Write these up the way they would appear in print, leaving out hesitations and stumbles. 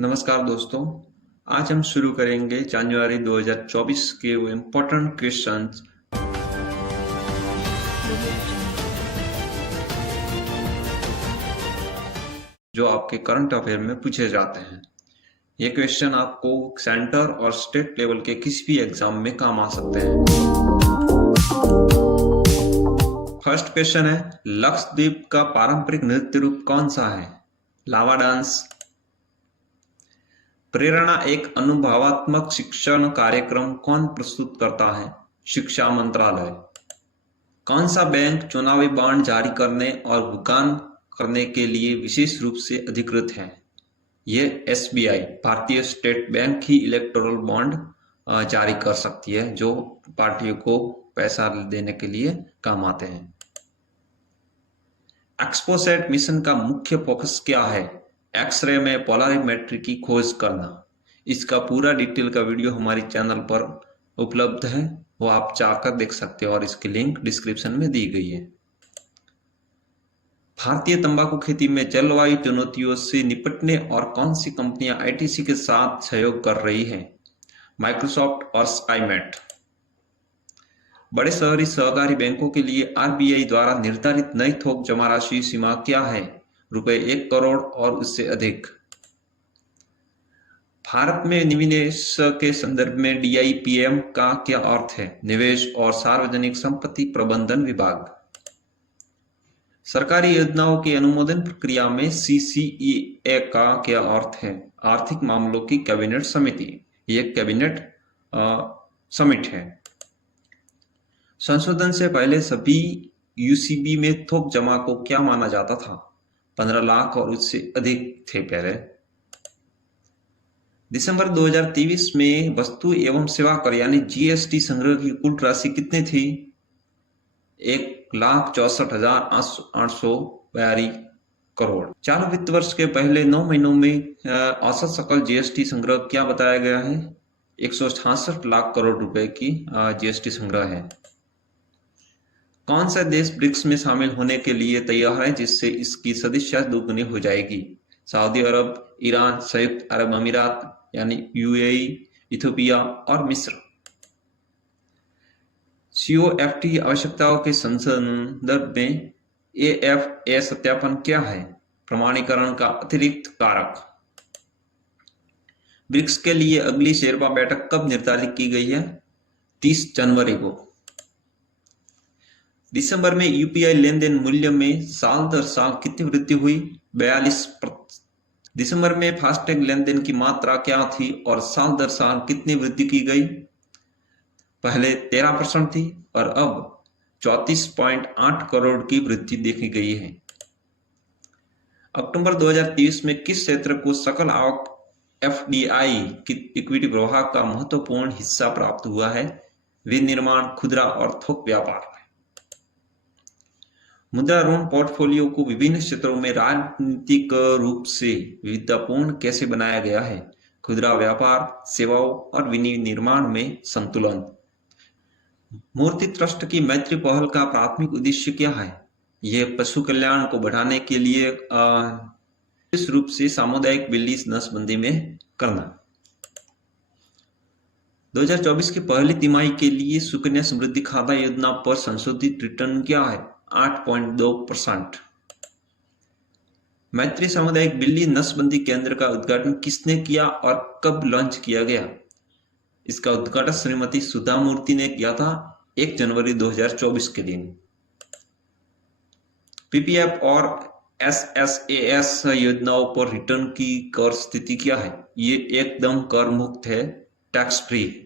नमस्कार दोस्तों। आज हम शुरू करेंगे जनवरी 2024 के वो इम्पोर्टेंट क्वेश्चंस जो आपके करंट अफेयर में पूछे जाते हैं। ये क्वेश्चन आपको सेंटर और स्टेट लेवल के किसी भी एग्जाम में काम आ सकते हैं। फर्स्ट क्वेश्चन है, लक्षद्वीप का पारंपरिक नृत्य रूप कौन सा है? लावा डांस। प्रेरणा एक अनुभवात्मक शिक्षण कार्यक्रम कौन प्रस्तुत करता है? शिक्षा मंत्रालय। कौन सा बैंक चुनावी बॉन्ड जारी करने और भुगतान करने के लिए विशेष रूप से अधिकृत है? ये एसबीआई, भारतीय स्टेट बैंक ही इलेक्टोरल बॉन्ड जारी कर सकती है जो पार्टियों को पैसा देने के लिए काम आते हैं। एक्सपोसैट मिशन का मुख्य फोकस क्या है? एक्सरे में पोलरिमेट्री की खोज करना। इसका पूरा डिटेल का वीडियो हमारी चैनल पर उपलब्ध है, वो आप जाकर देख सकते हो और इसकी लिंक डिस्क्रिप्शन में दी गई है। भारतीय तंबाकू खेती में जलवायु चुनौतियों से निपटने और कौन सी कंपनियां आईटीसी के साथ सहयोग कर रही हैं? माइक्रोसॉफ्ट और स्काईमेट। बड़े शहरी सहकारी बैंकों के लिए आरबीआई द्वारा निर्धारित नई थोक जमा राशि सीमा क्या है? रुपए 1 करोड़ और उससे अधिक। भारत में निवेश के संदर्भ में डीआईपीएम का क्या अर्थ है? निवेश और सार्वजनिक संपत्ति प्रबंधन विभाग। सरकारी योजनाओं की अनुमोदन प्रक्रिया में सीसीईए का क्या अर्थ है? आर्थिक मामलों की कैबिनेट समिति। ये कैबिनेट समिट है। संशोधन से पहले सभी यूसीबी में थोक जमा को क्या माना जाता था? 15 लाख और उससे अधिक थे पहले। दिसंबर 2023 में वस्तु एवं सेवा कर यानी जीएसटी संग्रह की कुल राशि कितनी थी? 1,64,842 करोड़। चालू वित्त वर्ष के पहले 9 महीनों में औसत सकल जीएसटी संग्रह क्या बताया गया है? 166 लाख करोड़ रुपए की जीएसटी संग्रह है। कौन सा देश ब्रिक्स में शामिल होने के लिए तैयार है जिससे इसकी सदस्यता दोगुनी हो जाएगी? सऊदी अरब, ईरान, संयुक्त अरब अमीरात यानी यूएई, इथियोपिया और मिस्र। सीओएफटी आवश्यकताओं के संदर्भ में एएफए सत्यापन क्या है? प्रमाणीकरण का अतिरिक्त कारक। ब्रिक्स के लिए अगली शेरपा बैठक कब निर्धारित की गई है? 30 जनवरी को। दिसंबर में यूपीआई लेनदेन मूल्य में साल दर साल कितनी वृद्धि हुई? 42%। दिसंबर में फास्टैग लेनदेन की मात्रा क्या थी और साल दर साल कितनी वृद्धि की गई? पहले 13% थी और अब 34.8 करोड़ की वृद्धि देखी गई है। अक्टूबर 2023 में किस क्षेत्र को सकल आवक एफडीआई की इक्विटी प्रवाह का महत्वपूर्ण हिस्सा प्राप्त हुआ है? विनिर्माण, खुदरा और थोक व्यापार। मुद्रा ऋण पोर्टफोलियो को विभिन्न क्षेत्रों में राजनीतिक रूप से विविधतापूर्ण कैसे बनाया गया है? खुदरा व्यापार, सेवाओं और विनिर्माण में संतुलन। मूर्ति ट्रस्ट की मैत्री पहल का प्राथमिक उद्देश्य क्या है? यह पशु कल्याण को बढ़ाने के लिए विशेष रूप से सामुदायिक बिल्ली नसबंदी में करना। 2024 की पहली तिमाही के लिए सुकन्या समृद्धि खाता योजना पर संशोधित रिटर्न क्या है? 8.2%। मैत्री सामुदायिक बिल्ली नसबंदी केंद्र का उद्घाटन किसने किया और कब लॉन्च किया गया? इसका उद्घाटन श्रीमती सुधा मूर्ति ने किया था 1 जनवरी 2024 के दिन। पीपीएफ और एसएसएएस योजनाओं पर रिटर्न की कर स्थिति क्या है? ये एकदम कर मुक्त है, टैक्स फ्री।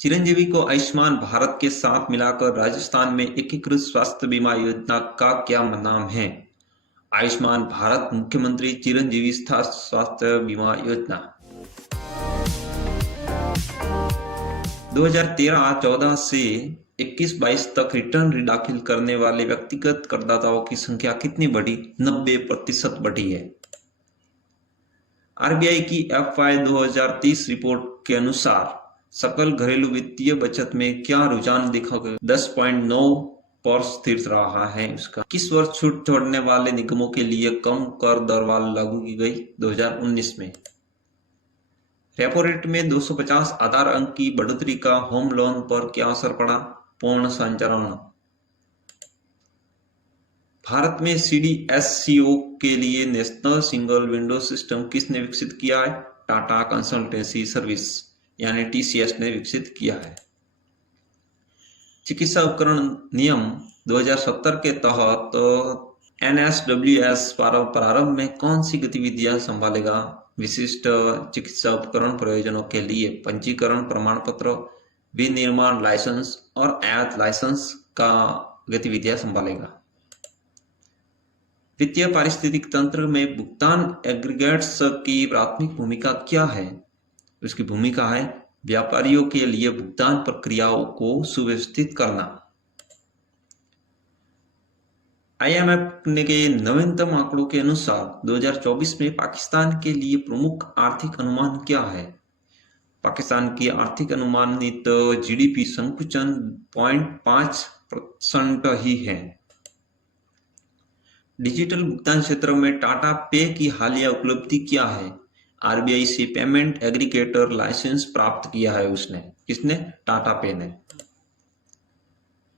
चिरंजीवी को आयुष्मान भारत के साथ मिलाकर राजस्थान में एकीकृत स्वास्थ्य बीमा योजना का क्या नाम है? आयुष्मान भारत मुख्यमंत्री चिरंजीवी स्वास्थ्य बीमा योजना। 2013-14 से 21-22 तक रिटर्न दाखिल करने वाले व्यक्तिगत करदाताओं की संख्या कितनी बढ़ी? 90% बढ़ी है। आरबीआई की एफवाई 2030 रिपोर्ट के अनुसार सकल घरेलू वित्तीय बचत में क्या रुझान देखा गया? 10.9 पर स्थिर रहा है उसका। किस वर्ष छूट छोड़ने वाले निगमों के लिए कम कर दर लागू की गई? 2019 में। रेपो रेट में 250 आधार अंक की बढ़ोतरी का होम लोन पर क्या असर पड़ा? पूर्ण संचरण। भारत में CDSCO के लिए नेशनल सिंगल विंडो सिस्टम किसने विकसित किया है? टाटा कंसल्टेंसी सर्विस यानी TCS ने विकसित किया है। चिकित्सा उपकरण नियम 2070 के तहत NSWS प्रारंभ में कौन सी गतिविधियां संभालेगा? विशिष्ट चिकित्सा उपकरण प्रयोजनों के लिए पंजीकरण प्रमाण पत्र, विनिर्माण लाइसेंस और आयात लाइसेंस का गतिविधियां संभालेगा। वित्तीय पारिस्थितिक तंत्र में भुगतान एग्रीगेट्स की प्राथमिक भूमिका क्या है? उसकी भूमिका है व्यापारियों के लिए भुगतान प्रक्रियाओं को सुव्यवस्थित करना। IMF के नवीनतम आंकड़ों के अनुसार 2024 में पाकिस्तान के लिए प्रमुख आर्थिक अनुमान क्या है? पाकिस्तान की आर्थिक अनुमानित GDP संकुचन 0.5% ही है। डिजिटल भुगतान क्षेत्र में टाटा पे की हालिया उपलब्धि क्या है? RBI से पेमेंट एग्रीगेटर लाइसेंस प्राप्त किया है उसने। किसने? टाटा पे ने।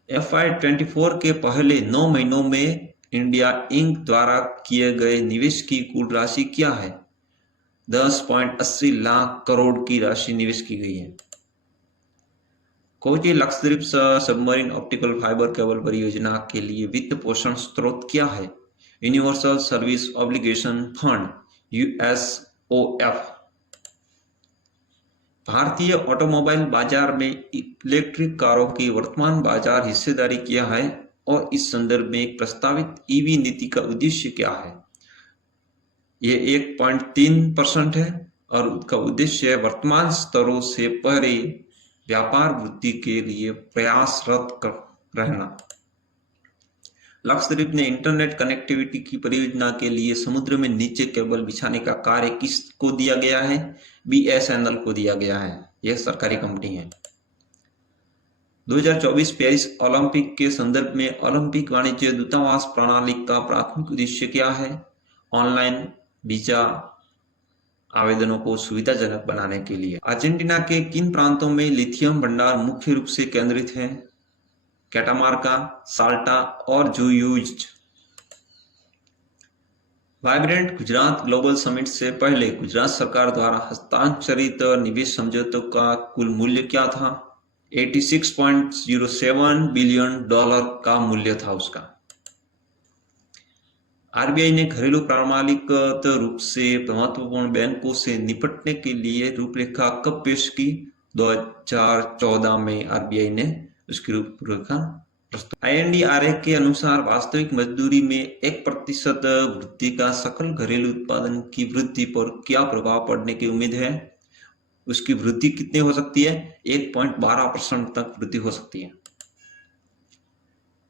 FY24 के पहले 9 महीनों में इंडिया इंक द्वारा किए गए निवेश की कुल राशि क्या है? 10.80 लाख करोड़ की राशि निवेश की गई है। Kochi Lakshadweep submarine optical fibre cable परियोजना के लिए वित्त पोषण स्रोत क्या है? Universal service obligation fund USOF। भारतीय ऑटोमोबाइल बाजार में इलेक्ट्रिक कारों की वर्तमान बाजार हिस्सेदारी क्या है और इस संदर्भ में प्रस्तावित EV नीति का उद्देश्य क्या है? ये 1.3% है और उसका उद्देश्य वर्तमान स्तरों से परे व्यापार वृद्धि के लिए प्रयासरत रहना। लक्षद्वीप ने इंटरनेट कनेक्टिविटी की परियोजना के लिए समुद्र में नीचे केबल बिछाने का कार्य किसको दिया गया है? BSNL को दिया गया है। यह सरकारी कंपनी है। 2024 पेरिस ओलंपिक के संदर्भ में ओलंपिक वाणिज्य दूतावास प्रणाली का प्राथमिक उद्देश्य क्या है? ऑनलाइन वीजा आवेदनों को सुविधाजनक बनाने के लिए। अर्जेंटीना के किन प्रांतों में लिथियम भंडार मुख्य रूप से केंद्रित है? कैटामार्का, साल्टा और जुयुज। वाइब्रेंट गुजरात ग्लोबल समिट से पहले गुजरात सरकार द्वारा हस्ताक्षरित निवेश समझौतों का कुल मूल्य क्या था? $86.07 बिलियन का मूल्य था उसका। RBI ने घरेलू प्रणालीगत रूप से महत्वपूर्ण बैंकों से निपटने के लिए रूपरेखा कब पेश की? 2014 में RBI ने उसकी रूपरेखा प्रस्तुत। INDRA के अनुसार वास्तविक मजदूरी में 1% वृद्धि का सकल घरेलू उत्पादन की वृद्धि पर क्या प्रभाव पड़ने की उम्मीद है? उसकी वृद्धि कितनी हो सकती है? 1.12% तक वृद्धि हो सकती है।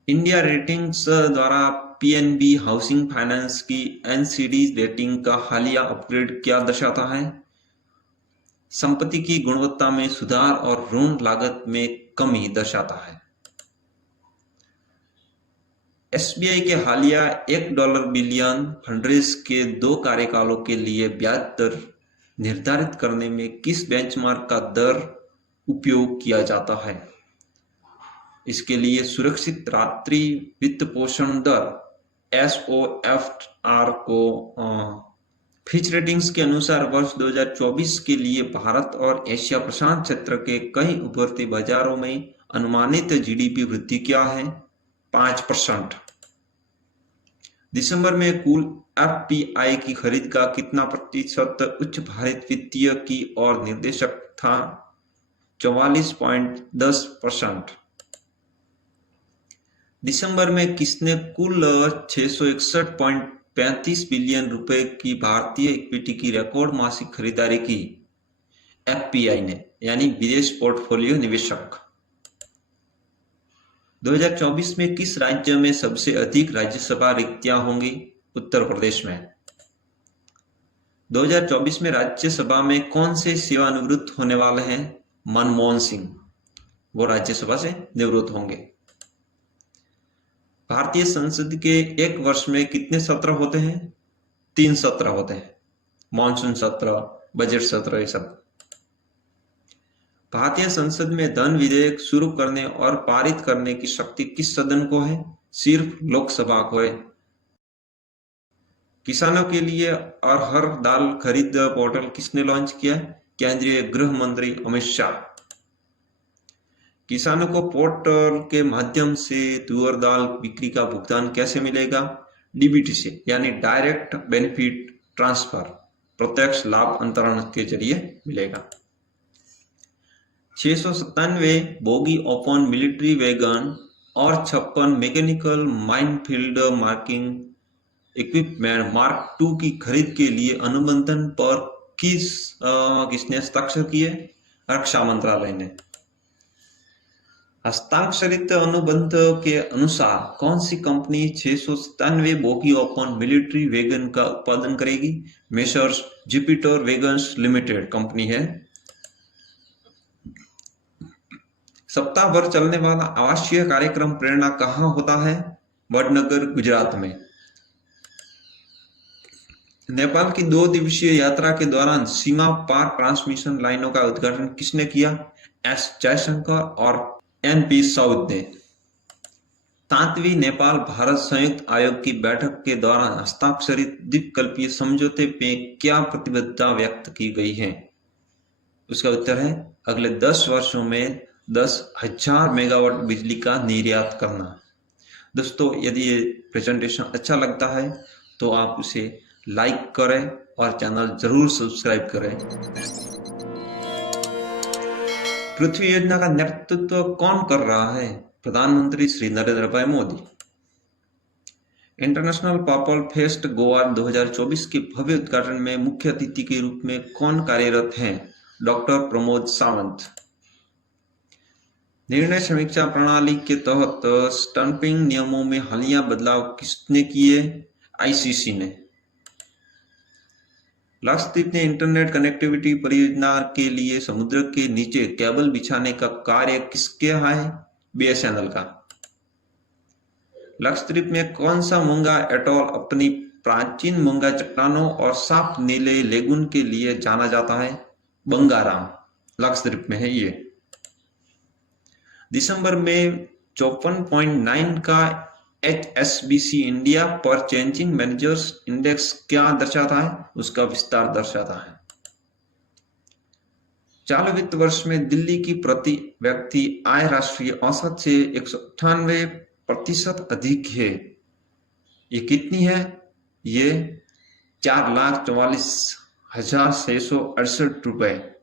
इंडिया रेटिंग्स द्वारा PNB हाउसिंग फाइनेंस की NCD रेटिंग का हालिया अपग्रेड क्या दर्शाता है? संपत्ति की गुणवत्ता में सुधार और ऋण लागत में कमी दर्शाता है। SBI के हालिया $1 बिलियन फंडरेज के 2 कार्यकालों के लिए ब्याज दर निर्धारित करने में किस बेंचमार्क का दर उपयोग किया जाता है? इसके लिए सुरक्षित रात्रि वित्त पोषण दर SOFR को फिच रेटिंग्स के अनुसार वर्ष 2024 के लिए भारत और एशिया प्रशांत क्षेत्र के कई उभरते बाजारों में अनुमानित GDP वृद्धि क्या है? 5%। दिसंबर में कुल FPI की खरीद का कितना प्रतिशत उच्च भारित वित्तीय की ओर निर्देशक था? 44.10%। दिसंबर में किसने कुल 661.35 बिलियन रुपए की भारतीय इक्विटी की रिकॉर्ड मासिक खरीदारी की? FPI ने, यानी विदेश पोर्टफोलियो निवेशक। 2024 में किस राज्य में सबसे अधिक राज्यसभा रिक्तियां होंगी? उत्तर प्रदेश में। 2024 में राज्यसभा में कौन से सेवानिवृत्त होने वाले हैं? मनमोहन सिंह, वो राज्यसभा से निवृत्त होंगे। भारतीय संसद के एक वर्ष में कितने सत्र होते हैं? 3 सत्र होते हैं। मॉनसून सत्र, बजट सत्र, ये सब। भारतीय संसद में धन विधेयक शुरू करने और पारित करने की शक्ति किस सदन को है? सिर्फ लोकसभा को है। किसानों के लिए अरहर दाल खरीद पोर्टल किसने लॉन्च किया? केंद्रीय गृह मंत्री अमित शाह। किसानों को पोर्टल के माध्यम से तुअर दाल बिक्री का भुगतान कैसे मिलेगा? डीबीटी से, यानी डायरेक्ट बेनिफिट ट्रांसफर, प्रत्यक्ष लाभ अंतरण के जरिए मिलेगा। 697 बोगी ओपन मिलिट्री वैगन और 56 mechanical minefield marking equipment mark II की खरीद के लिए अनुबंधन पर किसने हस्ताक्षर किए? रक्षा मंत्रालय ने। हस्ताक्षरित अनुबंध के अनुसार कौन सी company 697 bogie open military wagon का उत्पादन करेगी? Messrs Jupiter Wagons Limited company है। सप्ताह भर चलने वाला आवासीय कार्यक्रम प्रेरणा कहाँ होता है? वडनगर, गुजरात में। नेपाल की 2 दिवसीय यात्रा के दौरान सीमा पार ट्रांसमिशन लाइनों का उद्घाटन किसने किया? एस जयशंकर और एनपी साउद ने। 7वीं नेपाल भारत संयुक्त आयोग की बैठक के दौरान हस्ताक्षरित द्वीपकल्पीय समझौते पे क्या प्रतिबद्धता व्यक्त की गई है? उसका उत्तर है अगले 10 वर्षों में 10,000 मेगावाट बिजली का निर्यात करना। दोस्तों, यदि ये प्रेजेंटेशन अच्छा लगता है तो आप उसे लाइक करें और चैनल जरूर सब्सक्राइब करें। पृथ्वी योजना का नेतृत्व कौन कर रहा है? प्रधानमंत्री श्री नरेंद्र भाई Modi. International purple fest Goa 2024 के भव्य उद्घाटन में मुख्य अतिथि के रूप में कौन कार्यरत हैं? डॉक्टर प्रमोद सावंत। निर्णय समीक्षा प्रणाली के तहत स्टंपिंग नियमों में हालिया बदलाव किसने किए? आईसीसी ने। लक्षद्वीप ने इंटरनेट कनेक्टिविटी परियोजना के लिए समुद्र के नीचे केबल बिछाने का कार्य किसके है? बीएसएनएल का। लक्षद्वीप में कौन सा मूंगा एटोल अपनी प्राचीन मूंगा चट्टानों और साफ नीले लेगून के लिए जाना जाता है? बंगाराम, लक्षद्वीप में है ये। दिसंबर में 54.9 का HSBC इंडिया पर चेंजिंग मैनेजर्स इंडेक्स क्या दर्शाता है? उसका विस्तार दर्शाता है। चालू वित्त वर्ष में दिल्ली की प्रति व्यक्ति आय राष्ट्रीय औसत से 198% अधिक है। ये कितनी है? ये 4,44,668 रुपए।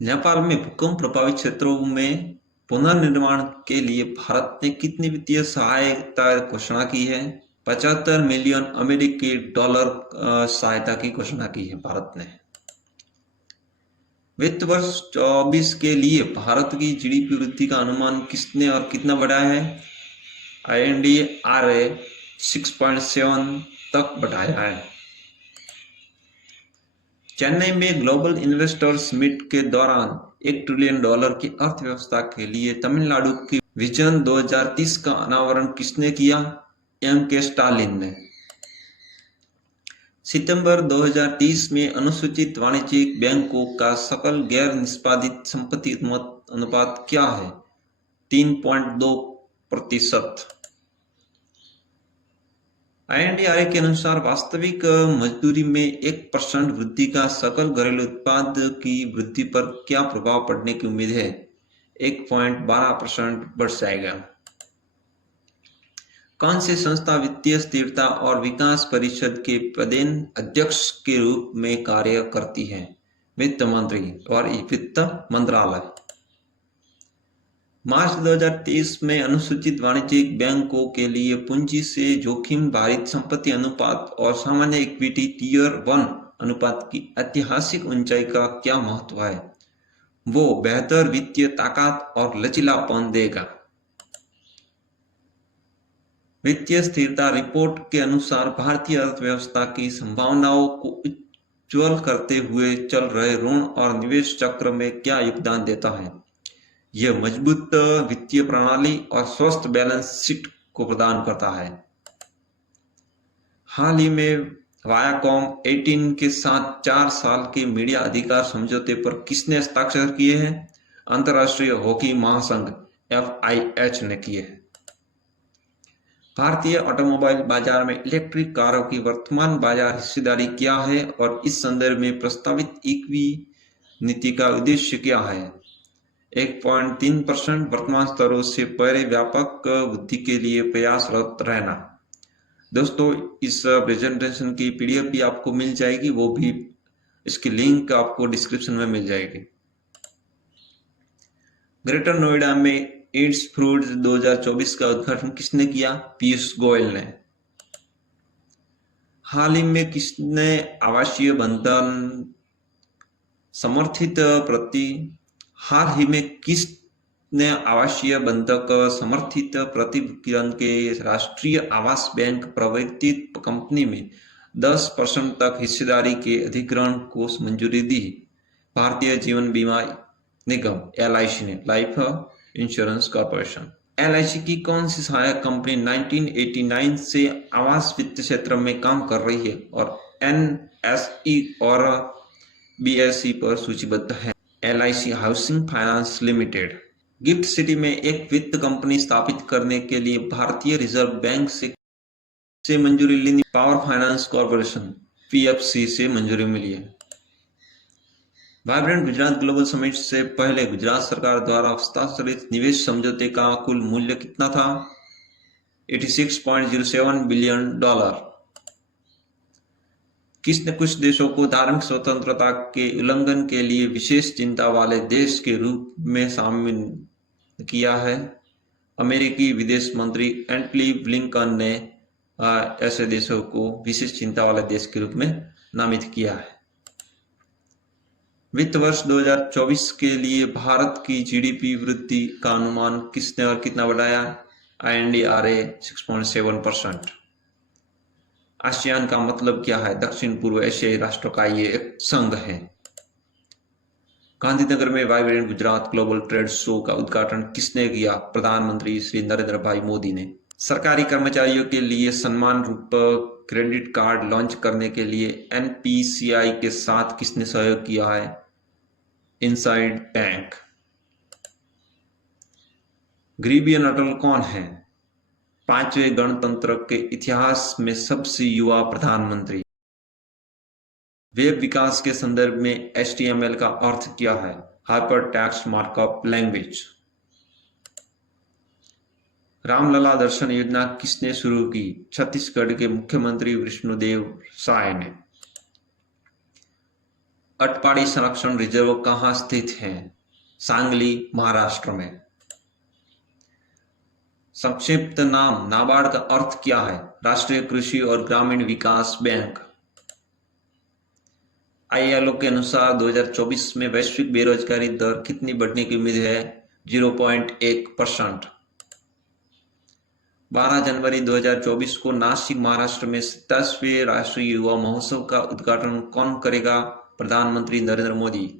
नेपाल में भूकंप प्रभावित क्षेत्रों में पुनर्निर्माण के लिए भारत ने कितनी वित्तीय सहायता घोषणा की है? 75 मिलियन अमेरिकी डॉलर सहायता की घोषणा की है भारत ने। वित्त वर्ष 24 के लिए भारत की जीडीपी वृद्धि का अनुमान किसने और कितना बढ़ाया है? IND-RA 6.7 तक बढ़ाया है। चेन्नई में ग्लोबल इन्वेस्टर्स मीट के दौरान $1 ट्रिलियन की अर्थव्यवस्था के लिए तमिलनाडु की विजन 2030 का अनावरण किसने किया? MK स्टालिन ने। सितंबर 2030 में अनुसूचित वाणिज्यिक बैंकों का सकल गैर निष्पादित संपत्ति अनुपात क्या है? 3.2%। IND-RA के अनुसार वास्तविक मजदूरी में 1% वृद्धि का सकल घरेलू उत्पाद की वृद्धि पर क्या प्रभाव पड़ने की उम्मीद है? 1.12% बढ़ जाएगा। कौन सी संस्था वित्तीय स्थिरता और विकास परिषद के पदेन अध्यक्ष के रूप में कार्य करती है? वित्त मंत्री और वित्त मंत्रालय। मार्च 2023 में अनुसूचित वाणिज्यिक बैंकों के लिए पूंजी से जोखिम भारित संपत्ति अनुपात और सामान्य इक्विटी टियर 1 अनुपात की ऐतिहासिक ऊंचाई का क्या महत्व है? वो बेहतर वित्तीय ताकत और लचीलापन देगा। वित्तीय स्थिरता रिपोर्ट के अनुसार भारतीय अर्थव्यवस्था की संभावनाओं को उज्ज्वल करते हुए चल रहे ऋण और निवेश चक्र में क्या योगदान देता है? यह मजबूत वित्तीय प्रणाली और स्वस्थ बैलेंस शीट को प्रदान करता है। हाल ही में वायाकॉम 18 के साथ 4 साल के मीडिया अधिकार समझौते पर किसने हस्ताक्षर किए हैं? अंतर्राष्ट्रीय हॉकी महासंघ FIH ने किए हैं। भारतीय ऑटोमोबाइल बाजार में इलेक्ट्रिक कारों की वर्तमान बाजार हिस्सेदारी क्या है और इस संदर्भ में प्रस्तावित इक्वी नीति का उद्देश्य क्या है? 1.3% वर्तमान स्तरों से परे व्यापक वृद्धि के लिए प्रयासरत रहना। दोस्तों, इस प्रेजेंटेशन की PDF भी आपको मिल जाएगी, वो भी इसकी लिंक आपको डिस्क्रिप्शन में मिल जाएगी। ग्रेटर नोएडा में ईट्स फ्रूट्स 2024 का उद्घाटन किसने किया? पीयूष गोयल ने। हाल ही में किसने आवासीय बंधन समर्थित बंधक समर्थित प्रतिभूतियों के राष्ट्रीय आवास बैंक प्रवर्तित कंपनी में 10% तक हिस्सेदारी के अधिग्रहण को मंजूरी दी? भारतीय जीवन बीमा निगम LIC ने, लाइफ इंश्योरेंस कॉर्पोरेशन। LIC की कौन सी सहायक कंपनी 1989 से आवास वित्त क्षेत्र में काम कर रही है और NSE और BSE पर सूचीबद्ध है? LIC housing finance limited. Gift city में एक वित्त कंपनी स्थापित करने के लिए भारतीय रिजर्व बैंक से मंजूरी लेनी पावर फाइनेंस कॉर्पोरेशन PFC से मंजूरी मिली है। वाइब्रेंट गुजरात ग्लोबल समिट से पहले गुजरात सरकार द्वारा हस्ताक्षरित निवेश समझौते का कुल मूल्य कितना था? $86.07 बिलियन। किसने कुछ देशों को धार्मिक स्वतंत्रता के उल्लंघन के लिए विशेष चिंता वाले देश के रूप में शामिल किया है? अमेरिकी विदेश मंत्री एंटनी ब्लिंकन ने ऐसे देशों को विशेष चिंता वाले देश के रूप में नामित किया है। वित्त वर्ष 2024 के लिए भारत की GDP वृद्धि का अनुमान किसने और कितना बढ़ाया? INDRA 6.7%। आसियान का मतलब क्या है? दक्षिण पूर्व एशियाई राष्ट्रों का ये एक संघ है। गांधीनगर में vibrant Gujarat global trade show का उद्घाटन किसने किया? प्रधानमंत्री श्री नरेंद्र भाई मोदी ने। सरकारी कर्मचारियों के लिए सम्मान रूप क्रेडिट कार्ड लॉन्च करने के लिए NPCI के साथ किसने सहयोग किया है? Inside bank. गरीबी अटल कौन है? 5वें गणतंत्र के इतिहास में सबसे युवा प्रधानमंत्री। वेब विकास के संदर्भ में HTML का अर्थ क्या है? Hyper text markup language. Ramlala दर्शन योजना किसने शुरू की? छत्तीसगढ़ के मुख्यमंत्री विष्णुदेव साय ने। अटपाड़ी संरक्षण रिजर्व कहाँ स्थित है? सांगली, महाराष्ट्र में। संक्षिप्त नाम नाबार्ड का अर्थ क्या है? राष्ट्रीय कृषि और ग्रामीण विकास बैंक। ILO के अनुसार 2024 में वैश्विक बेरोजगारी दर कितनी बढ़ने की उम्मीद है? 0.1%। 12 जनवरी 2024 को नासिक, महाराष्ट्र में 27वें राष्ट्रीय युवा महोत्सव का उद्घाटन कौन करेगा? प्रधानमंत्री नरेंद्र मोदी।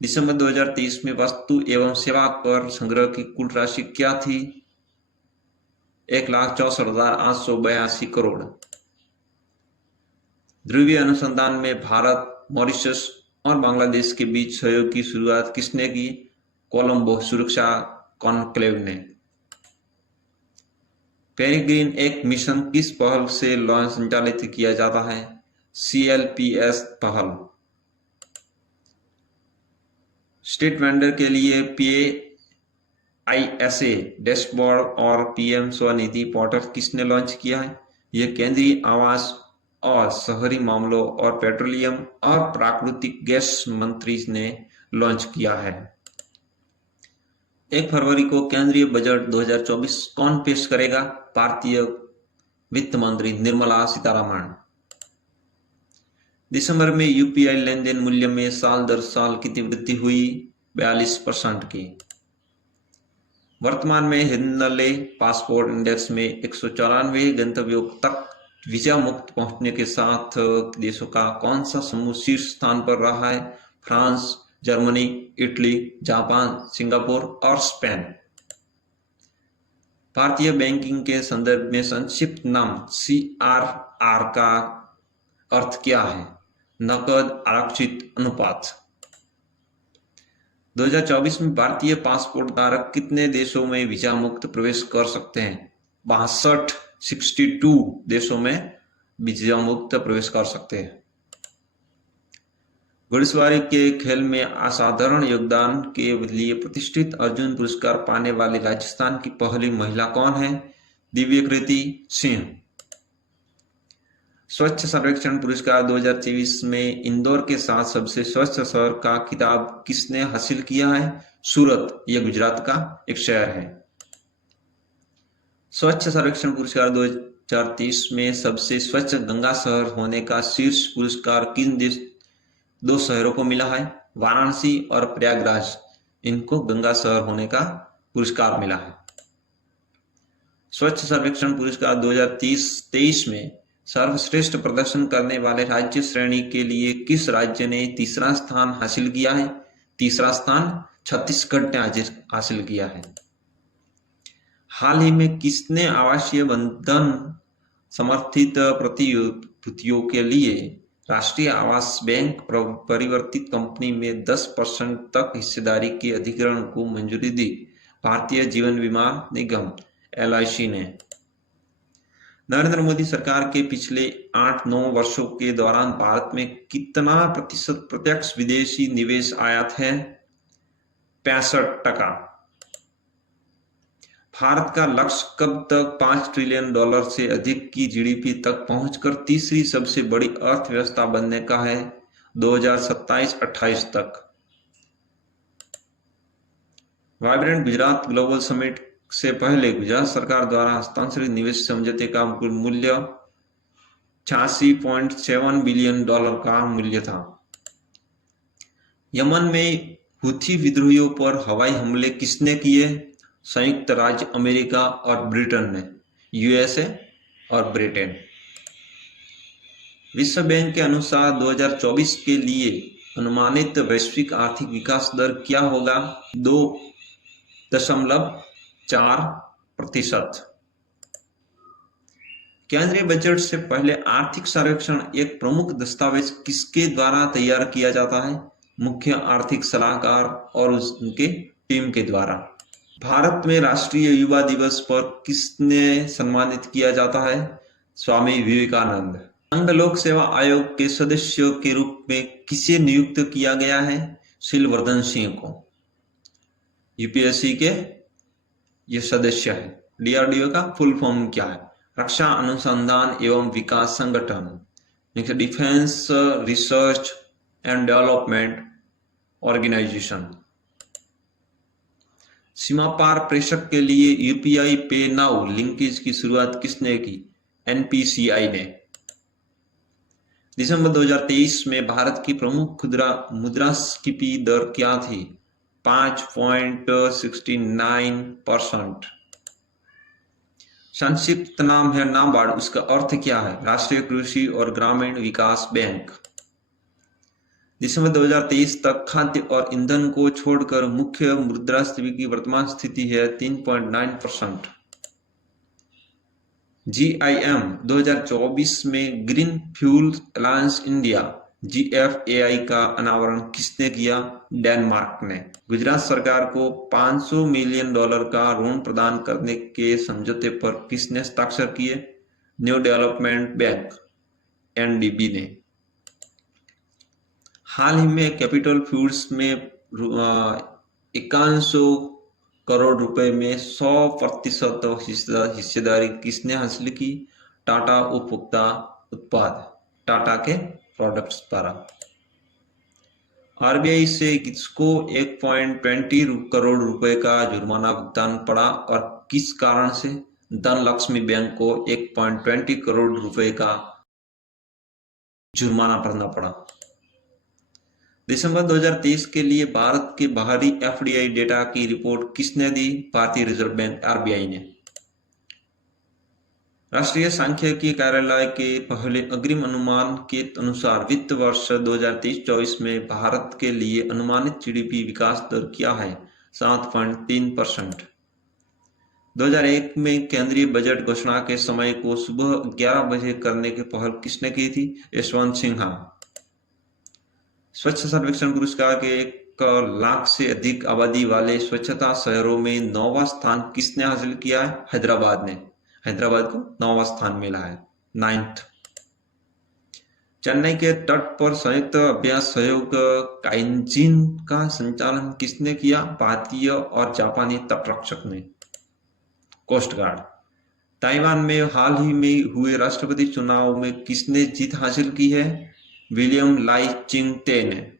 दिसंबर 2023 में वस्तु एवं सेवा कर संग्रह की कुल राशि क्या थी? 1,64,882 करोड़। ध्रुवीय अनुसंधान में भारत, मॉरिशस और बांग्लादेश के बीच सहयोग की शुरुआत किसने की? कोलंबो सुरक्षा कॉन्क्लेव ने। पेरिग्रीन एक मिशन किस पहल से संचालित किया जाता है? CLPS पहल। स्ट्रीट वेंडर के लिए PAISA डैशबोर्ड और PM स्वनिधि पोर्टल किसने लॉन्च किया है? यह केंद्रीय आवास और शहरी मामलों और पेट्रोलियम और प्राकृतिक गैस मंत्री ने लॉन्च किया है। 1 फरवरी को केंद्रीय बजट 2024 कौन पेश करेगा? भारतीय वित्त मंत्री निर्मला सीतारमण। दिसंबर में UPI लेनदेन मूल्य में साल दर साल कितनी वृद्धि हुई? 42% की। वर्तमान में हिंदले पासपोर्ट इंडेक्स में 194 गंतव्यों तक वीजा मुक्त पहुंचने के साथ देशों का कौन सा समूह शीर्ष स्थान पर रहा है? France, Germany, Italy, Japan, Singapore और स्पेन। भारतीय बैंकिंग के संदर्भ में संक्षिप्त नाम CRR का अर्थ क्या है? नकद आरक्षित अनुपात। 2024 में भारतीय पासपोर्ट धारक कितने देशों में वीजा मुक्त प्रवेश कर सकते हैं? 62 देशों में वीजा मुक्त प्रवेश कर सकते हैं। घुड़सवारी के खेल में असाधारण योगदान के लिए प्रतिष्ठित अर्जुन पुरस्कार पाने वाली राजस्थान की पहली महिला कौन है? दिव्यकृति सिंह। स्वच्छ सर्वेक्षण पुरस्कार 2024 में इंदौर के साथ सबसे स्वच्छ शहर का खिताब किसने हासिल किया है? सूरत, यह गुजरात का एक शहर है। स्वच्छ सर्वेक्षण पुरस्कार 2023 में सबसे स्वच्छ गंगा शहर होने का शीर्ष पुरस्कार किन दो शहरों को मिला है? वाराणसी और प्रयागराज। इनको गंगा शहर होने का पुरस्कार मिला है। स्वच्छ सर्वेक्षण पुरस्कार 2023 में सर्वश्रेष्ठ प्रदर्शन करने वाले राज्य श्रेणी के लिए किस राज्य ने तीसरा स्थान हासिल किया है? तीसरा स्थान छत्तीसगढ़ ने हासिल किया है। हाल ही में किसने आवासीय बंधन समर्थित प्रतिभूतियों के लिए राष्ट्रीय आवास बैंक परिवर्तित कंपनी में 10% तक हिस्सेदारी के अधिग्रहण को मंजूरी दी? भारतीय जीवन बीमा निगम LIC ने। नरेंद्र मोदी सरकार के पिछले 8-9 वर्षों के दौरान भारत में कितना प्रतिशत प्रत्यक्ष विदेशी निवेश आयात है? 65%। भारत का लक्ष्य कब तक $5 ट्रिलियन से अधिक की GDP तक पहुंचकर तीसरी सबसे बड़ी अर्थव्यवस्था बनने का है? 2027-28 तक। वाइब्रेंट गुजरात ग्लोबल समिट से पहले गुजरात सरकार द्वारा हस्तांतरित निवेश समझौते का मूल्य $86.7 बिलियन का मूल्य था। यमन में हुथी विद्रोहियों पर हवाई हमले किसने किए? संयुक्त राज्य अमेरिका और ब्रिटेन ने। USA और ब्रिटेन। विश्व बैंक के अनुसार 2024 के लिए अनुमानित वैश्विक आर्थिक विकास दर क्या होगा? 2.4%। केंद्रीय बजट से पहले आर्थिक सर्वेक्षण एक प्रमुख दस्तावेज किसके द्वारा तैयार किया जाता है? मुख्य आर्थिक सलाहकार और उनके टीम के द्वारा। भारत में राष्ट्रीय युवा दिवस पर किसने सम्मानित किया जाता है? स्वामी विवेकानंद। संघ लोक सेवा आयोग के सदस्य के रूप में किसे नियुक्त किया गया है? शिलवर्धन सिंह को। UPSC के ये सदस्य है। DRDO का फुल फॉर्म क्या है? रक्षा अनुसंधान एवं विकास संगठन। Defence research and development organisation. सीमा पार प्रेषक के लिए UPI पे नाउ लिंकेज की शुरुआत किसने की? NPCI ने। दिसंबर 2023 में भारत की प्रमुख खुदरा मुद्रास्फीति दर क्या थी? 5.69%। संक्षिप्त नाम है नाबार्ड, उसका अर्थ क्या है? राष्ट्रीय कृषि और ग्रामीण विकास बैंक। दिसंबर 2023 तक खाद्य और ईंधन को छोड़कर मुख्य मुद्रास्फीति की वर्तमान स्थिति है 3.9%। GIM 2024 में green fuel alliance India GFAI का अनावरण किसने किया? डेनमार्क ने। गुजरात सरकार को $500 मिलियन का ऋण प्रदान करने के समझौते पर किसने हस्ताक्षर किए? न्यू डेवलपमेंट बैंक NDB ने। हाल ही में कैपिटल फूड्स में 5100 करोड़ रुपए में 100% हिस्सेदारी किसने हासिल की? टाटा उपभोक्ता उत्पाद, टाटा के प्रोडक्ट्स द्वारा। RBI से किसको 1.20 करोड़ रुपए का जुर्माना भुगतान पड़ा और किस कारण से? धनलक्ष्मी बैंक को 1.20 करोड़ रुपए का जुर्माना भरना पड़ा। दिसंबर 2023 के लिए भारत के बाहरी FDI डेटा की रिपोर्ट किसने दी? भारतीय रिजर्व बैंक RBI ने। राष्ट्रीय सांख्यिकी कार्यालय के पहले अग्रिम अनुमान के अनुसार वित्त वर्ष 2023-24 में भारत के लिए अनुमानित जीडीपी विकास दर क्या है? 7.3%। 2001 में केंद्रीय बजट घोषणा के समय को सुबह 11 बजे करने की पहल किसने की थी? यशवंत सिन्हा। स्वच्छ सर्वेक्षण पुरस्कार के 1 लाख से अधिक आबादी वाले स्वच्छता शहरों में 9वां स्थान किसने हासिल किया है? हैदराबाद ने। हैदराबाद को 9वां स्थान मिला है, 9th। चेन्नई के तट पर संयुक्त अभ्यास सहयोग काइंजिन का संचालन किसने किया? भारतीय और जापानी तटरक्षक ने, कोस्ट गार्ड। ताइवान में हाल ही में हुए राष्ट्रपति चुनाव में किसने जीत हासिल की है? विलियम लाई चिंग ते ने।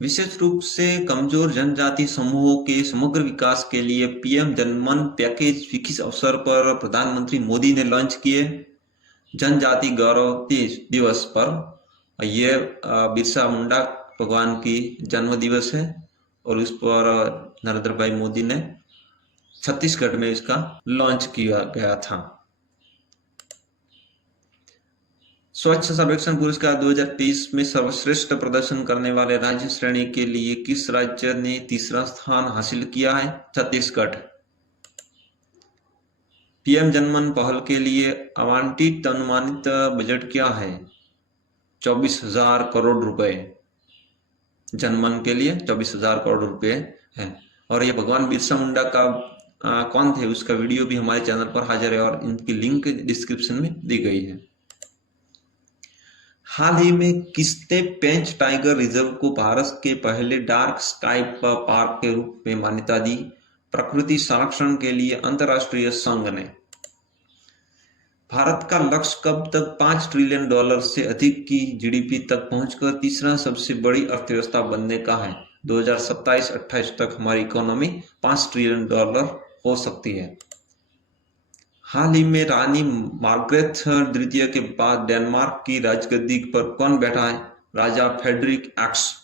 विशेष रूप से कमजोर जनजाति समूहों के समग्र विकास के लिए पीएम जनमन पैकेज किस अवसर पर प्रधानमंत्री मोदी ने लॉन्च किए? जनजाति गौरव दिवस पर। यह बिरसा मुंडा भगवान की जन्म दिवस है और उस पर नरेंद्र भाई मोदी ने छत्तीसगढ़ में इसका लॉन्च किया गया था। स्वच्छ सर्वेक्षण पुरस्कार 2023 में सर्वश्रेष्ठ प्रदर्शन करने वाले राज्य श्रेणी के लिए किस राज्य ने तीसरा स्थान हासिल किया है? छत्तीसगढ़। पीएम जनमन पहल के लिए आवंटित अनुमानित बजट क्या है? 24,000 करोड़ रुपए। जनमन के लिए 24,000 करोड़ रुपए है। और ये भगवान बिरसा मुंडा का कौन थे उसका वीडियो भी हमारे चैनल पर हाजिर है और इनकी लिंक डिस्क्रिप्शन में दी गई है। हाल ही में किसने पेंच टाइगर रिजर्व को भारत के पहले डार्क स्काई पार्क के रूप में मान्यता दी? प्रकृति संरक्षण के लिए अंतर्राष्ट्रीय संघ ने। भारत का लक्ष्य कब तक $5 ट्रिलियन से अधिक की जीडीपी तक पहुंचकर तीसरा सबसे बड़ी अर्थव्यवस्था बनने का है? 2027-28 तक हमारी इकोनॉमी $5 ट्रिलियन हो सकती है। हाल ही में रानी मार्गरेट द्वितीय के बाद डेनमार्क की राजगद्दी पर कौन बैठा है? राजा फ्रेडरिक एक्स।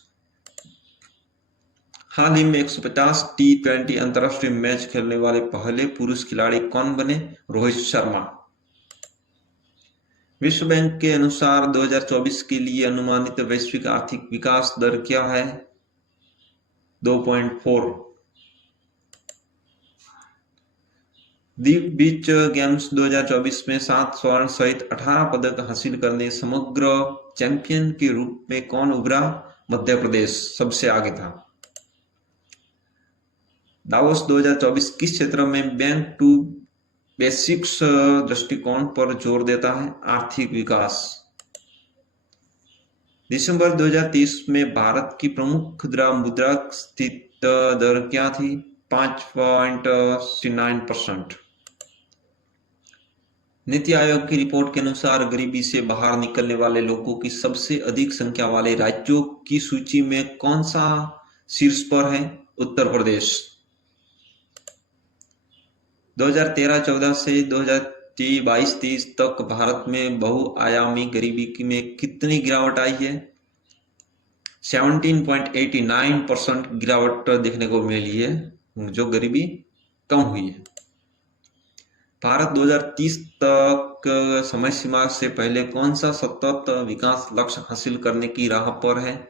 हाल ही में 150 T20 अंतरराष्ट्रीय मैच खेलने वाले पहले पुरुष खिलाड़ी कौन बने? रोहित शर्मा। विश्व बैंक के अनुसार 2024 के लिए अनुमानित वैश्विक आर्थिक विकास दर क्या है? 2.4। दीप बीच गेम्स 2024 में 7 स्वर्ण सहित 18 पदक हासिल करने समग्र चैंपियन के रूप में कौन उभरा? मध्य प्रदेश सबसे आगे था। दावोस 2024 किस क्षेत्र में बैंक टू बेसिक्स दृष्टिकोण पर जोर देता है? आर्थिक विकास। दिसंबर 2023 में भारत की प्रमुख खुदरा मुद्रा स्थिति दर क्या थी? 5.69%। नीति आयोग की रिपोर्ट के अनुसार गरीबी से बाहर निकलने वाले लोगों की सबसे अधिक संख्या वाले राज्यों की सूची में कौन सा शीर्ष पर है? उत्तर प्रदेश। 2013-14 से 2022-23 तक भारत में बहुआयामी गरीबी में कितनी गिरावट आई है? 17.89% गिरावट देखने को मिली है, जो गरीबी कम हुई है। भारत 2030 तक समय सीमा से पहले कौन सा सतत विकास लक्ष्य हासिल करने की राह पर है?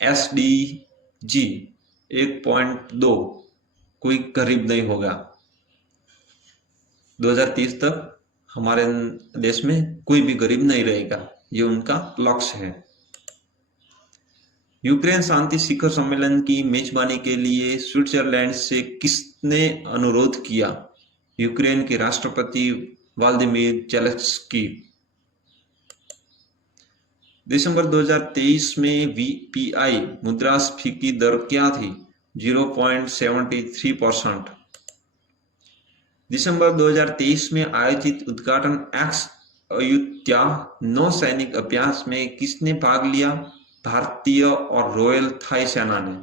SDG 1.2 कोई गरीब नहीं होगा। 2030 तक हमारे देश में कोई भी गरीब नहीं रहेगा, ये उनका लक्ष्य है। यूक्रेन शांति शिखर सम्मेलन की मेजबानी के लिए स्विट्जरलैंड से किसने अनुरोध किया? यूक्रेन के राष्ट्रपति व्लादिमीर जेलेंस्की। दिसंबर 2023 में VPI मुद्रास्फीति दर क्या थी? 0.73%। दिसंबर 2023 में आयोजित उद्घाटन एक्स अयुत्या नौसैनिक अभ्यास में किसने भाग लिया? भारतीय और रॉयल थाई सेना ने।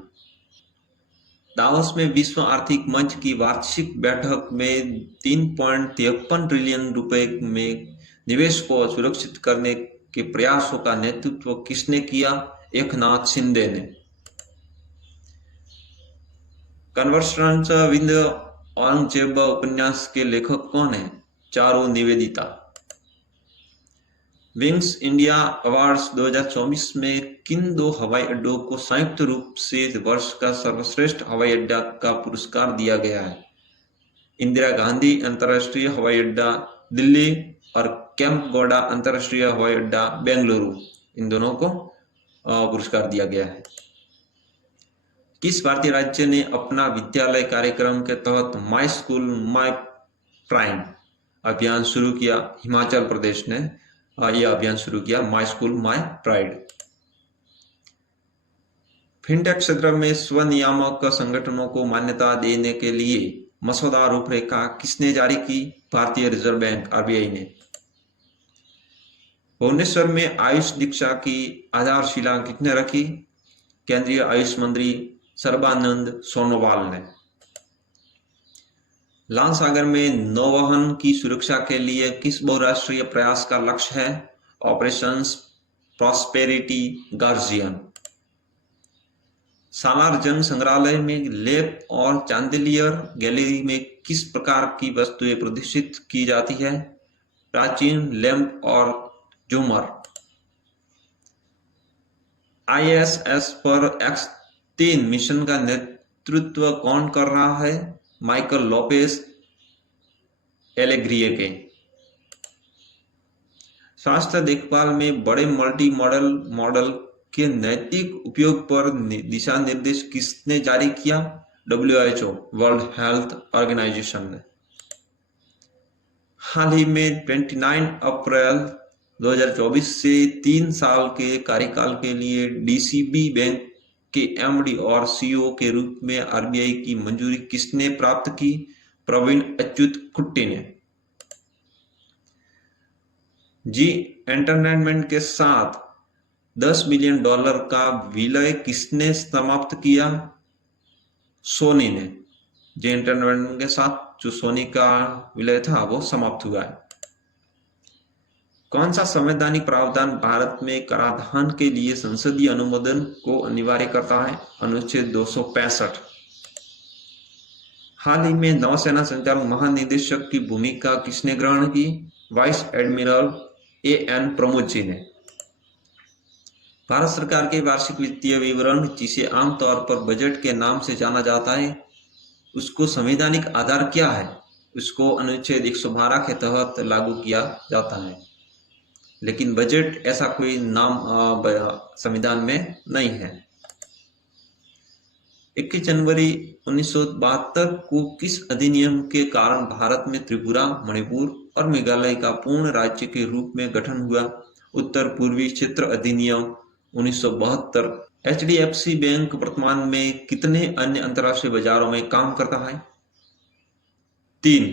दावोस में विश्व आर्थिक मंच की वार्षिक बैठक में 3.53 ट्रिलियन रुपए में निवेश को सुरक्षित करने के प्रयासों का नेतृत्व किसने किया? एकनाथ शिंदे ने। कन्वर्जेंस विद औरंगजेब उपन्यास के लेखक कौन है? Charu Nivedita. Wings India awards 2024 में किन दो हवाई अड्डों को संयुक्त रूप से वर्ष का सर्वश्रेष्ठ हवाई अड्डा का पुरस्कार दिया गया है? इंदिरा गांधी अंतर्राष्ट्रीय हवाई अड्डा दिल्ली और कैंपगौड़ा अंतर्राष्ट्रीय हवाई अड्डा बेंगलुरु, इन दोनों को पुरस्कार दिया गया है। किस भारतीय राज्य ने अपना विद्यालय कार्यक्रम के तहत माई स्कूल माई प्राइड अभियान शुरू किया? हिमाचल प्रदेश ने यह अभियान शुरू किया, my school my pride. Fintech क्षेत्र में स्वनियामक संगठनों को मान्यता देने के लिए मसौदा रूपरेखा किसने जारी की? भारतीय रिजर्व बैंक आरबीआई ने। भुवनेश्वर में आयुष दीक्षा की आधारशिला किसने रखी? केंद्रीय आयुष मंत्री सर्बानंद सोनोवाल ने। लाल सागर में नौवहन की सुरक्षा के लिए किस बहुराष्ट्रीय प्रयास का लक्ष्य है? Operation Prosperity guardian. सालार जंग संग्रहालय में लेप और चांदिलियर गैलरी में किस प्रकार की वस्तुएं प्रदर्शित की जाती है? प्राचीन लैंप और झूमर। आईएसएस पर X-3 मिशन का नेतृत्व कौन कर रहा है? Michael Lopez Alegria. स्वास्थ्य देखभाल में बड़े मल्टी मॉडल के नैतिक उपयोग पर दिशा निर्देश किसने जारी किया? WHO, वर्ल्ड हेल्थ ऑर्गेनाइजेशन ने। हाल ही में 29 अप्रैल 2024 से 3 साल के कार्यकाल के लिए डीसीबी बैंक के एमडी और सीईओ के रूप में आरबीआई की मंजूरी किसने प्राप्त की? प्रवीण अच्युत कुट्टी ने। जी एंटरटेनमेंट के साथ $10 बिलियन का विलय किसने समाप्त किया? सोनी ने। जी एंटरटेनमेंट के साथ जो सोनी का विलय था वो समाप्त हुआ है। कौन सा संवैधानिक प्रावधान भारत में कराधान के लिए संसदीय अनुमोदन को अनिवार्य करता है? अनुच्छेद 265। हाल ही में नौसेना संचालक महानिदेशक की भूमिका किसने ग्रहण की? Vice admiral AN Pramod ji ने। भारत सरकार के वार्षिक वित्तीय विवरण, जिसे आमतौर पर बजट के नाम से जाना जाता है, उसको संवैधानिक आधार क्या है? उसको अनुच्छेद 112 के तहत लागू किया जाता है, लेकिन बजट ऐसा कोई नाम संविधान में नहीं है। 21 जनवरी 1972 को किस अधिनियम के कारण भारत में त्रिपुरा, मणिपुर और मेघालय का पूर्ण राज्य के रूप में गठन हुआ? उत्तर पूर्वी क्षेत्र अधिनियम 1972। HDFC बैंक वर्तमान में कितने अन्य अंतर्राष्ट्रीय बाजारों में काम करता है? 3।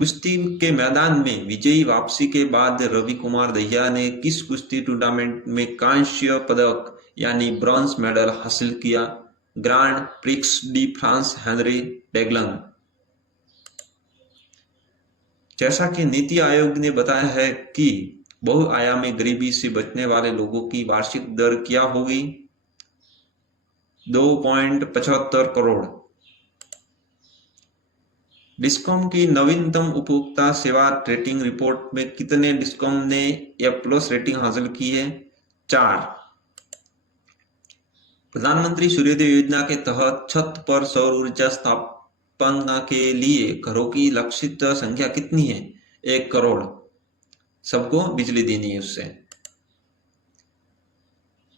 कुश्ती के मैदान में विजयी वापसी के बाद रवि कुमार दहिया ने किस कुश्ती टूर्नामेंट में कांस्य पदक यानी ब्रॉन्ज मेडल हासिल किया? Grand Prix de France Henri Deglane. जैसा कि नीति आयोग ने बताया है कि बहुआयामी गरीबी से बचने वाले लोगों की वार्षिक दर क्या होगी? 2.75 करोड़। डिस्कॉम की नवीनतम उपभोक्ता सेवा रेटिंग रिपोर्ट में कितने डिस्कॉम ने A+ रेटिंग हासिल की है? 4। प्रधानमंत्री सूर्योदय योजना के तहत छत पर सौर ऊर्जा स्थापना के लिए घरों की लक्षित संख्या कितनी है? 1 करोड़। सबको बिजली देनी है उससे।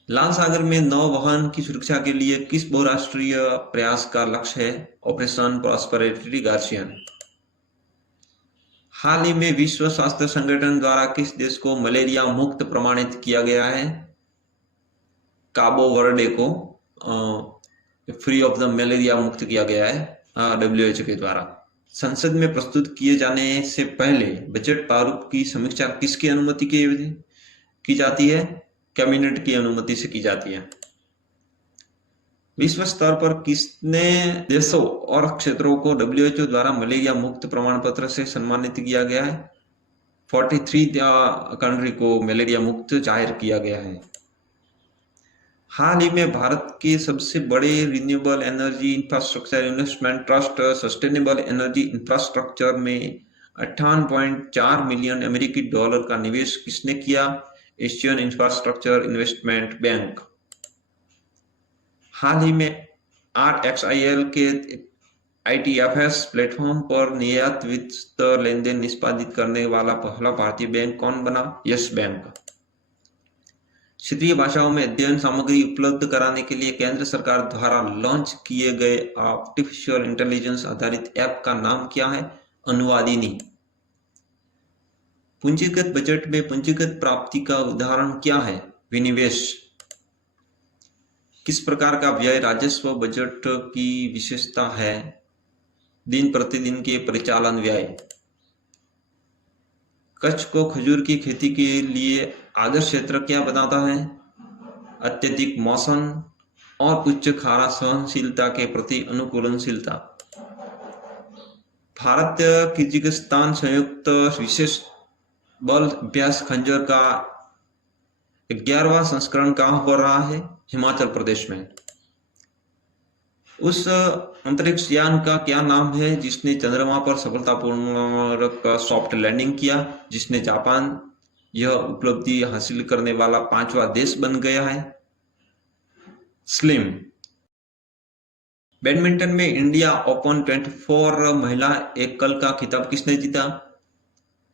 लाल सागर में नौवहन की सुरक्षा के लिए किस बहुराष्ट्रीय प्रयास का लक्ष्य है? Operation Prosperity Guardian. हाल ही में विश्व स्वास्थ्य संगठन द्वारा किस देश को मलेरिया मुक्त प्रमाणित किया गया है? काबो वर्डे को फ्री ऑफ द मलेरिया मुक्त किया गया है WHO के द्वारा। संसद में प्रस्तुत किए जाने से पहले बजट प्रारूप की समीक्षा किसकी अनुमति की जाती है? कैबिनेट की अनुमति से की जाती है। विश्व स्तर पर किसने देशों और क्षेत्रों को WHO द्वारा मलेरिया मुक्त प्रमाण पत्र से सम्मानित किया गया है? 43 कंट्री को मलेरिया मुक्त जाहिर किया गया है। हाल ही में भारत के सबसे बड़े renewable energy infrastructure investment trust sustainable energy infrastructure में 58.4 मिलियन अमेरिकी डॉलर का निवेश किसने किया? Asian infrastructure investment bank. हाल ही में RXIL के ITFS प्लेटफॉर्म पर निर्यात वित्त लेनदेन निष्पादित करने वाला पहला भारतीय बैंक कौन बना? Yes bank. क्षेत्रीय भाषाओं में अध्ययन सामग्री उपलब्ध कराने के लिए केंद्र सरकार द्वारा लॉन्च किए गए आर्टिफिशियल इंटेलिजेंस आधारित ऐप का नाम क्या है? अनुवादिनी। पूंजीगत बजट में पूंजीगत प्राप्ति का उदाहरण क्या है? विनिवेश। किस प्रकार का व्यय राजस्व बजट की विशेषता है? दिन प्रतिदिन के परिचालन व्यय। कच्छ को खजूर की खेती के लिए आदर्श क्षेत्र क्या बताता है? अत्यधिक मौसम और उच्च खारा सहनशीलता के प्रति अनुकूलनशीलता। भारत किर्गिस्तान संयुक्त विशेष बल अभ्यास खंजर का 11वां संस्करण कहाँ हो रहा है? हिमाचल प्रदेश में। उस अंतरिक्ष यान का क्या नाम है जिसने चंद्रमा पर सफलतापूर्वक सॉफ्ट लैंडिंग किया, जिसने जापान यह उपलब्धि हासिल करने वाला 5वां देश बन गया है? स्लिम। बैडमिंटन में इंडिया ओपन 24 महिला एकल का खिताब किसने जीता?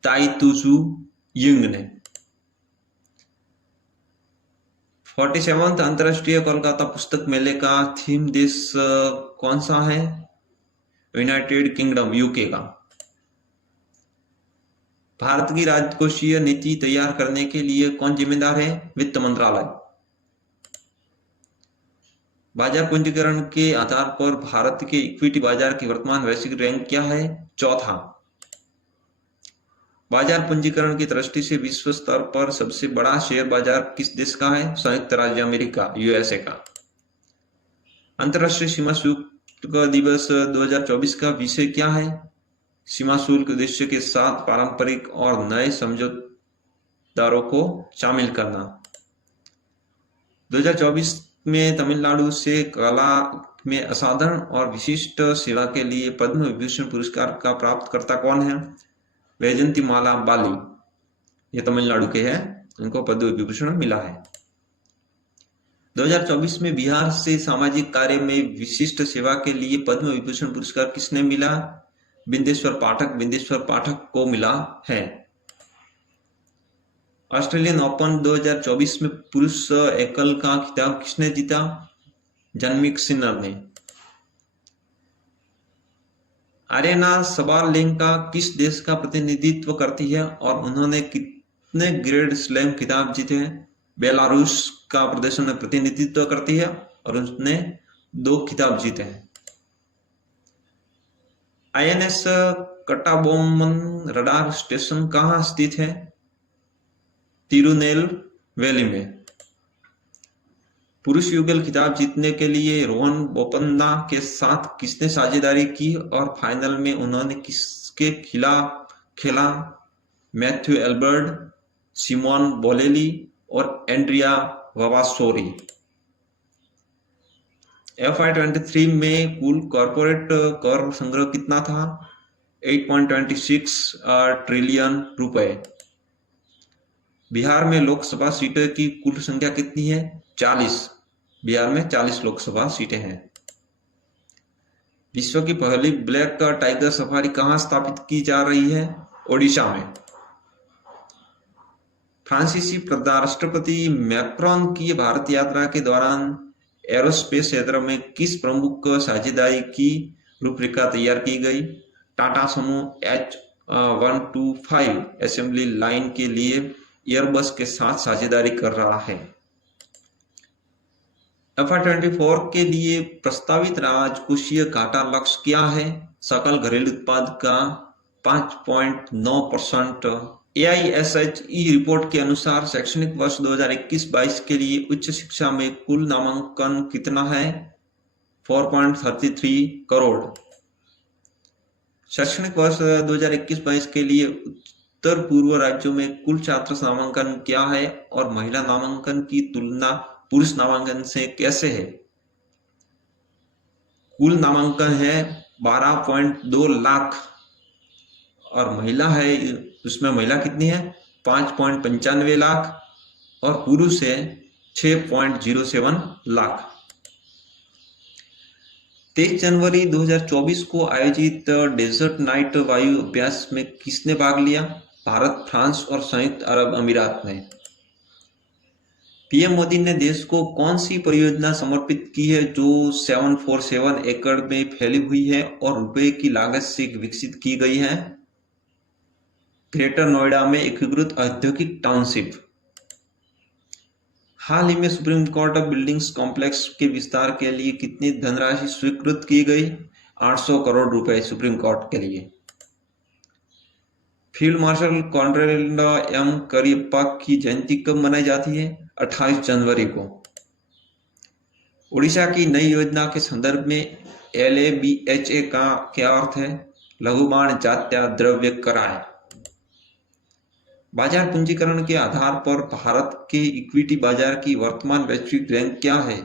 ताई तुजू यिंग ने। 47वां अंतरराष्ट्रीय कोलकाता पुस्तक मेले का थीम देश कौन सा है? यूनाइटेड किंगडम, यूके का। भारत की राजकोषीय नीति तैयार करने के लिए कौन जिम्मेदार है? वित्त मंत्रालय। बाजार पूंजीकरण के आधार पर भारत के इक्विटी बाजार की वर्तमान वैश्विक रैंक क्या है? चौथा। बाजार पूंजीकरण की दृष्टि से विश्व स्तर पर सबसे बड़ा शेयर बाजार किस देश का है? संयुक्त राज्य अमेरिका, यूएसए का। अंतर्राष्ट्रीय सीमा शुल्क दिवस 2024 का विषय क्या है? सीमा शुल्क उद्देश्य के साथ पारंपरिक और नए समझौतदारों को शामिल करना। 2024 में तमिलनाडु से कला में असाधारण और विशिष्ट सेवा के लिए पद्म विभूषण पुरस्कार का प्राप्तकर्ता कौन है? वैजयंती माला बाली, ये तमिलनाडु के हैं, इनको पद्म विभूषण मिला है। 2024 में बिहार से सामाजिक कार्य में विशिष्ट सेवा के लिए पद्म विभूषण पुरस्कार किसने मिला? बिंदेश्वर पाठक को मिला है। ऑस्ट्रेलियन ओपन 2024 में पुरुष एकल का खिताब किसने जीता? जन्मिक सिन्नर ने। आर्यना सबालेंका किस देश का प्रतिनिधित्व करती है और उन्होंने कितने ग्रैंड स्लैम खिताब जीते हैं? बेलारूस का प्रदर्शन में प्रतिनिधित्व करती है और उसने 2 खिताब जीते हैं। INS कटाबोमन रडार स्टेशन कहाँ स्थित है? तिरुनेलवेली में। पुरुष युगल खिताब जीतने के लिए रोहन बोपन्ना के साथ किसने साझेदारी की और फाइनल में उन्होंने किसके खिलाफ खेला? मैथ्यू एल्बर्ट, सिमोन बोलेली और एंड्रिया ववासोरी। FY23 में कुल कॉर्पोरेट कर संग्रह कितना था? 8.26 ट्रिलियन रुपए। बिहार में लोकसभा सीटों की कुल संख्या कितनी है? 40। बिहार में 40 लोकसभा सीटें हैं। विश्व की पहली ब्लैक टाइगर सफारी कहां स्थापित की जा रही है? ओडिशा में। फ्रांसीसी राष्ट्रपति मैक्रोन की भारत यात्रा के दौरान एरोस्पेस क्षेत्र में किस प्रमुख साझेदारी की रूपरेखा तैयार की गई? टाटा समूह H125 असेंबली लाइन के लिए एयरबस के साथ साझेदारी कर रहा है। FY24 के लिए प्रस्तावित राजकोषीय घाटा लक्ष्य क्या है? सकल घरेलू उत्पाद का 5.9%। AISHE रिपोर्ट के अनुसार शैक्षणिक वर्ष 2021-22 के लिए उच्च शिक्षा में कुल नामांकन कितना है? 4.33 करोड़। शैक्षणिक वर्ष 2021-22 के लिए उत्तर पूर्व राज्यों में कुल छात्र नामांकन क्या है और महिला नामांकन की तुलना पुरुष नामांकन से कैसे है? कुल नामांकन है 12.2 लाख और महिला है, उसमें महिला कितनी है 5.95 लाख और पुरुष है 6.07 लाख। 23 जनवरी 2024 को आयोजित डेजर्ट नाइट वायु अभ्यास में किसने भाग लिया? भारत, फ्रांस और संयुक्त अरब अमीरात ने। पीएम मोदी ने देश को कौन सी परियोजना समर्पित की है जो 747 एकड़ में फैली हुई है और रुपए की लागत से विकसित की गई है? ग्रेटर नोएडा में एकीकृत औद्योगिक टाउनशिप। हाल ही में supreme court of buildings complex के विस्तार के लिए कितनी धनराशि स्वीकृत की गई? 800 करोड़ रुपए सुप्रीम कोर्ट के लिए। Field marshal colonel M Cariappa की जयंती कब मनाई जाती है? 28 जनवरी को। उड़ीसा की नई योजना के संदर्भ में LABHA का क्या अर्थ है? लघु बाण जात्या द्रव्य कराय। बाजार पूंजीकरण के आधार पर भारत के इक्विटी बाजार की वर्तमान वैश्विक रैंक क्या है?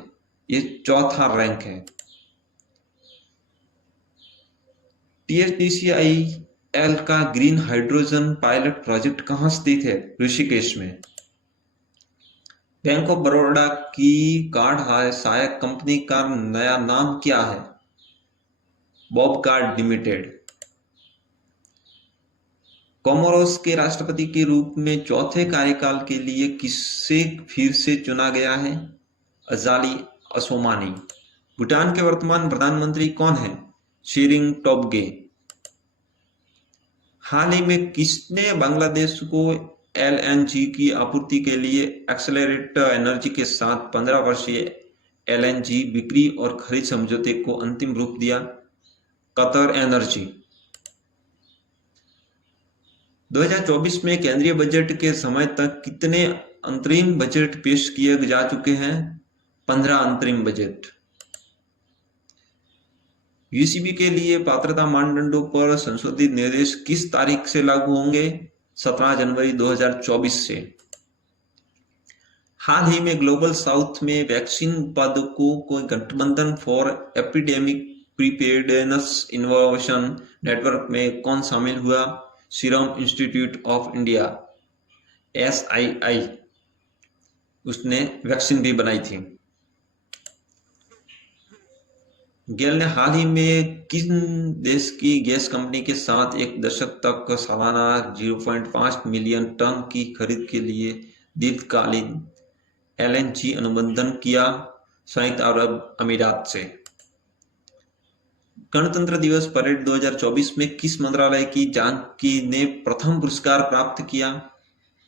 ये चौथा रैंक है। THDCIL का ग्रीन हाइड्रोजन पायलट प्रोजेक्ट कहाँ स्थित है? ऋषिकेश में। बैंक ऑफ बड़ौदा की कार्ड सहायक कंपनी का नया नाम क्या है? Bob card limited. कोमोरोस के राष्ट्रपति के रूप में चौथे कार्यकाल के लिए किसे फिर से चुना गया है? Azali Assoumani. भूटान के वर्तमान प्रधानमंत्री कौन है? शेरिंग टोब्गे। हाल ही में किसने बांग्लादेश को LNG की आपूर्ति के लिए एक्सेलरेट एनर्जी के साथ 15 वर्षीय LNG बिक्री और खरीद समझौते को अंतिम रूप दिया? Qatar energy. 2024 में केंद्रीय बजट के समय तक कितने अंतरिम बजट पेश किए जा चुके हैं? 15 अंतरिम बजट। UCB के लिए पात्रता मानदंडों पर संशोधित निर्देश किस तारीख से लागू होंगे? 17 जनवरी 2024 से। हाल ही में ग्लोबल साउथ में वैक्सीन उत्पादकों को गठबंधन for epidemic preparedness innovation network में कौन शामिल हुआ? Serum institute of India SII। उसने वैक्सीन भी बनाई थी। गेल ने हाल ही में किस देश की गैस कंपनी के साथ एक दशक तक सालाना 0.5 मिलियन टन की खरीद के लिए दीर्घकालीन LNG अनुबंधन किया? संयुक्त अरब अमीरात से। गणतंत्र दिवस परेड 2024 में किस मंत्रालय की झांकी ने प्रथम पुरस्कार प्राप्त किया?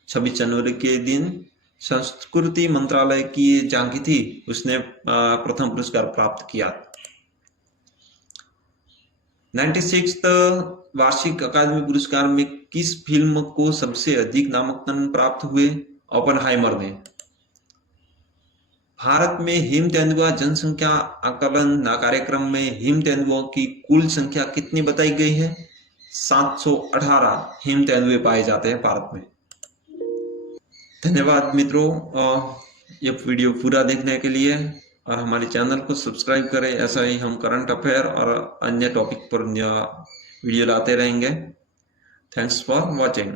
26 जनवरी के दिन संस्कृति मंत्रालय की झांकी थी, उसने प्रथम पुरस्कार प्राप्त किया। 96th वार्षिक अकादमी पुरस्कार में किस फिल्म को सबसे अधिक नामांकन प्राप्त हुए? ओपेनहाइमर ने। भारत में हिम तेंदुआ जनसंख्या आकलन कार्यक्रम में हिम तेंदुओं की कुल संख्या कितनी बताई गई है? 718 हिम तेंदुए पाए जाते हैं भारत में। धन्यवाद मित्रों, ये वीडियो पूरा देखने के लिए और हमारे चैनल को सब्सक्राइब करें। ऐसा ही हम करंट अफेयर और अन्य टॉपिक पर वीडियो लाते रहेंगे। Thanks for watching.